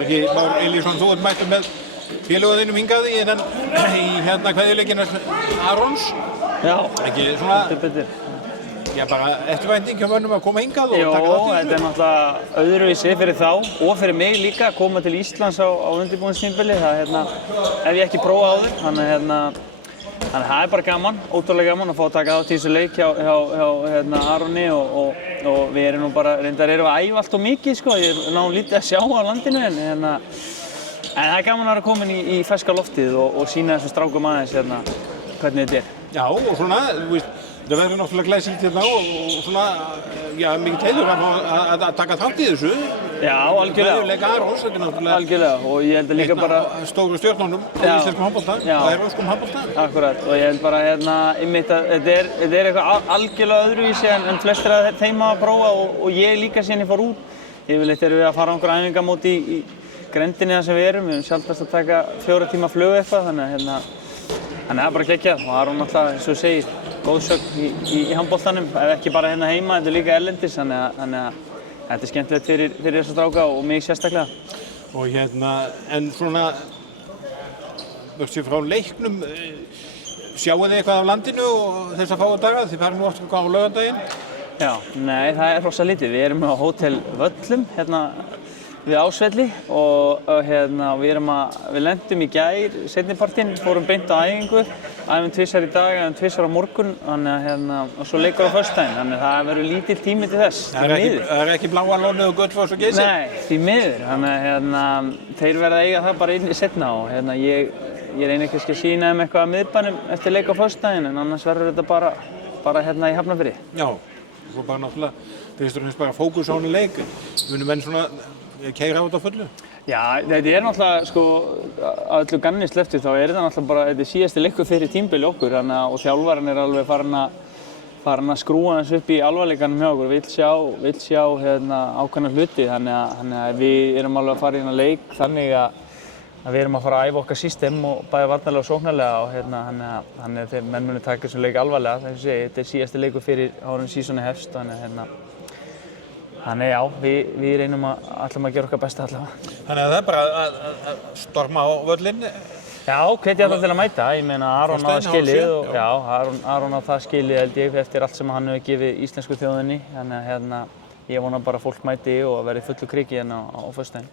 Ekki Már Elísson, þú ert mættur með félögum hingað í kveðjuleikinn Arons. Já, ekki svona, betur. Já, bara eftirvænting hjá mönnum að koma hingað og Jó, taka þátt í þetta er náttúrulega öðruvísi fyrir þá og fyrir mig líka að koma til Íslands á undirbúningstímabili. Það hef ég ekki prófað áður, þannig að það er bara gaman, ótrúlega gaman að fá að taka þátt í þessu leik hjá Aroni og við erum nú bara, reyndar erum við að æfa allt of mikið sko, ég náum lítið að sjá á landinu en það er gaman að vera komin í ferska loftið og sýna þessum strákum aðeins hvernig þetta er. Já, og svona, þú veist, það verður náttúrulega glæsilegt hérna og svona, já, mikið heiður að taka þátt í þessu. Já, algjörlega. Kveðjuleik Arons, þetta er náttúrulega algjörlega, og ég held að líka bara stóru stjórnunum í íslenskum handbolta og evrópskum handbolta. Akkurat, og ég held bara einmitt að þetta er eitthvað algjörlega öðruvísi en flestir að þeim hafa að prófa og ég líka síðan ég fór út. Yfirleitt erum við að fara á einhverja æfingamót í grendinni þar sem við erum sjaldnast að taka 4 tíma flug eitthvað, þannig að það er bara geggjað og Aron náttúrulega, eins og þú segir, góð sögn í handboltanum, ekki bara hérna heima, þetta er líka erlendis, þannig að þetta er skemmtilegt fyrir þessa stráka og mig sérstaklega. Og en svona, frá leiknum, sjáu þið eitthvað af landinu og þess að fáu daga? Þið farum nú oft á laugardaginn? Já, nei, það er rosa lítið. Við erum á Hótel Völlum, við Ásvelli og við lentum í gær seinnipartinn, fórum beint á æfingu, æfum 2 í dag, æfum 2 á morgun, og svo leikur á föstudaginn, þannig að það verður lítill tími til þess, því miður. Það er ekki Bláa lónið og Gullfoss og Geysir? Nei, því miður, þannig að þeir verða að eiga það bara inni seinna og ég reyni kannski að sýna þeim eitthvað að miðbænum eftir leik á föstudaginn, en annars verður þetta bara í Hafnarfirði. Já, og bara náttúrulega, fyrst og fremst bara fókus á hana leik. Munu menn svona keyra á þetta á fullu? Já, þetta er náttúrulega, sko, að öllu gamni slepptu þá er þetta náttúrulega bara, þetta er síðasti leikur fyrir tímabili okkur og þjálfarinn er alveg farin að skrúa hans upp í alvarleikanum hjá okkur, vill sjá ákveðna hluti, þannig að við erum alveg að fara í hérna leik þannig að við erum að fara að æfa okkar system og bæði varnarlega og sóknarlega og þannig að þeir menn muni taka þessum leik alvarlega, þess að segja, þetta er síðasti leikur fyrir áður en sísoni hefst, Þannig já, við reynum ætlum að gera okkar besta allavega. Þannig að það er bara að storma á völlinn? Já, hvet ég alltaf til að mæta. Ég meina Aron á það skilið og já, Aron á það skilið held ég eftir allt sem hann hefur gefið íslensku þjóðinni. Þannig að ég vona bara að fólk mæti og verði fullu kriki hérna á föstudaginn.